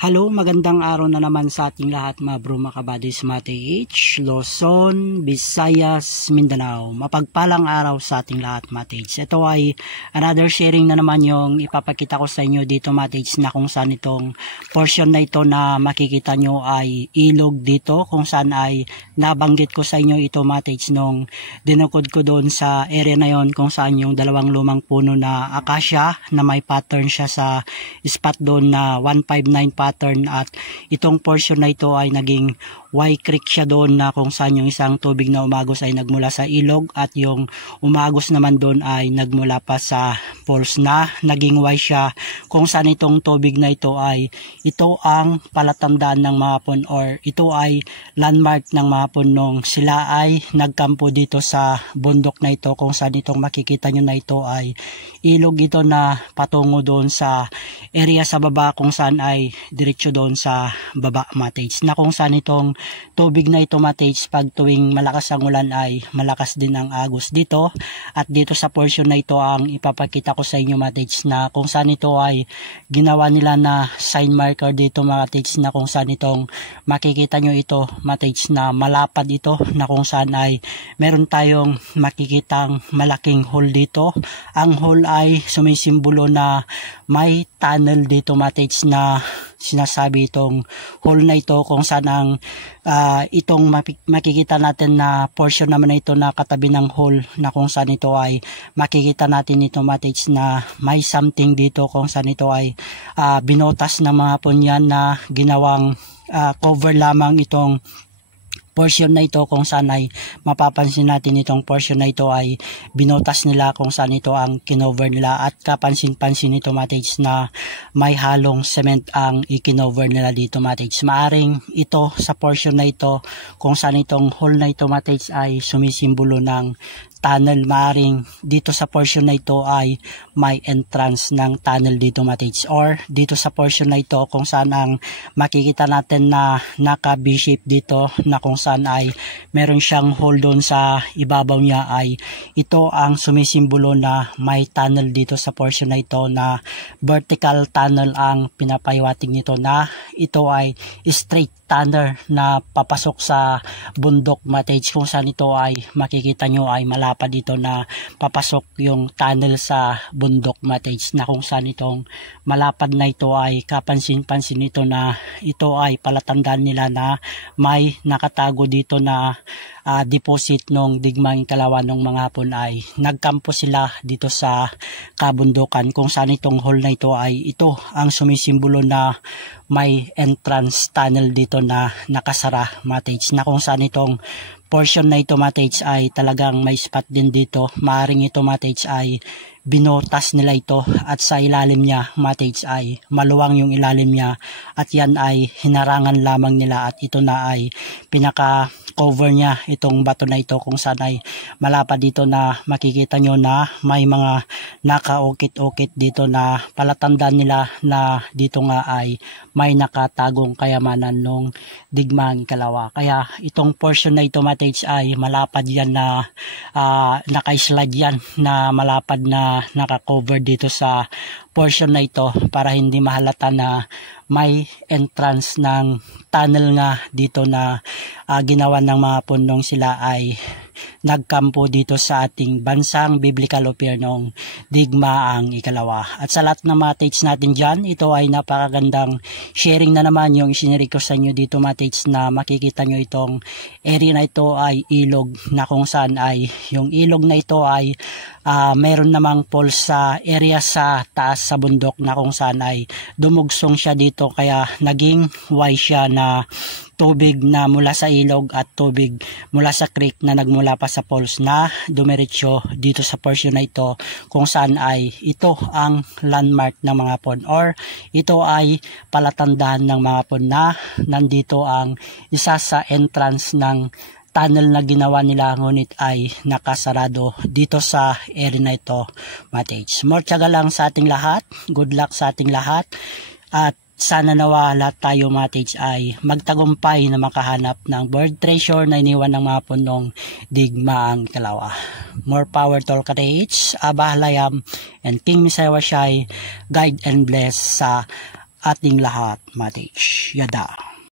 Hello, magandang araw na naman sa ating lahat mga bro, mga kabadis, mga TH, Luzon, Visayas, Mindanao. Mapagpalang araw sa ating lahat mga TH. Ito ay another sharing na naman yung ipapakita ko sa inyo dito mga TH, na kung saan itong portion na ito na makikita nyo ay ilog dito, kung saan ay nabanggit ko sa inyo ito mga TH nung dinukod ko doon sa area na yon, kung saan yung dalawang lumang puno na acacia na may pattern siya sa spot doon na 159 pattern, at itong portion na ito ay naging Y Creek siya doon, na kung saan yung isang tubig na umagos ay nagmula sa ilog at yung umagos naman doon ay nagmula pa sa falls na naging Y siya, kung saan itong tubig na ito ay ito ang palatandaan ng mga hapon, or ito ay landmark ng mga hapon nung sila ay nagkampo dito sa bundok na ito, kung saan itong makikita nyo na ito ay ilog ito na patungo doon sa area sa baba, kung saan ay diretso doon sa baba matage, na kung saan itong tubig na ito matage pag tuwing malakas ang ulan ay malakas din ang agos dito. At dito sa portion na ito ang ipapakita ko sa inyo matage, na kung saan ito ay ginawa nila na sign marker dito matage, na kung saan itong makikita nyo ito matage na malapad ito, na kung saan ay meron tayong makikitang malaking hole dito. Ang hole ay sumisimbolo na may tunnel dito matage, na sinasabi itong hole na ito, kung saan ang itong makikita natin na portion naman na ito na katabi ng hole, na kung saan ito ay makikita natin ito matage na may something dito, kung saan ito ay binotas ng mga punyan na ginawang cover lamang itong portion na ito, kung saan ay mapapansin natin itong portion na ito ay binotas nila, kung saan ito ang kinover nila, at kapansin-pansin ito matage na may halong cement ang ikinover nila dito matage. Maaring ito sa portion na ito, kung saan itong hole na ito matage ay sumisimbolo ng tunnel. Maaring dito sa portion na ito ay may entrance ng tunnel dito matage, or dito sa portion na ito kung saan ang makikita natin na naka B-shape dito, na kung saan ay meron siyang hole doon sa ibabaw niya, ay ito ang sumisimbolo na may tunnel dito sa portion na ito, na vertical tunnel ang pinapahiwatig nito, na ito ay straight tunnel na papasok sa bundok matage, kung saan ito ay makikita nyo ay malapad dito na papasok yung tunnel sa bundok matage, na kung saan itong malapad na ito ay kapansin-pansin ito na ito ay palatandaan nila na may nakatago dito na deposit nung digmang ikalawa nung mga hapon ay nagkampo sila dito sa kabundukan, kung saan itong hole na ito ay ito ang sumisimbolo na may entrance tunnel dito na nakasara matage, na kung saan itong portion na ito matage ay talagang may spot din dito. Maaring ito matage ay binotas nila ito, at sa ilalim niya matage ay maluwang yung ilalim niya, at yan ay hinarangan lamang nila, at ito na ay pinaka cover niya itong bato na ito, kung saan ay malapad dito na makikita nyo na may mga nakaukit-ukit dito na palatandaan nila na dito nga ay may nakatagong kayamanan nung digmang ikalawa. Kaya itong portion na ito matage ay malapad yan na naka-slide yan na malapad na naka-cover dito sa portion na ito, para hindi mahalata na may entrance ng tunnel nga dito na ginawa ng mga pundong sila ay nagkampo dito sa ating bansang biblical opier noong digmaang ikalawa. At sa lahat ng mga takes natin dyan, ito ay napakagandang sharing na naman yung isiniri ko sa inyo dito mga takes, na makikita nyo itong area na ito ay ilog, na kung saan ay yung ilog na ito ay meron namang falls sa area sa taas sa bundok, na kung saan ay dumugsong siya dito, kaya naging Y siya na tubig na mula sa ilog at tubig mula sa creek na nagmula pa sa falls na dumiretso dito sa portion na ito, kung saan ay ito ang landmark ng mga hapon, or ito ay palatandaan ng mga hapon na nandito ang isa sa entrance ng tunnel na ginawa nila, ngunit ay nakasarado dito sa area na ito matage. More tiyaga lang sa ating lahat, good luck sa ating lahat, at sana nawa lahat tayo matage ay magtagumpay na makahanap ng bird treasure na iniwan ng mga punong digmaang ikalawa. More power to all ka-TH, Abba Halayam, and King Misaya Washai, guide and bless sa ating lahat, Matej. Yada.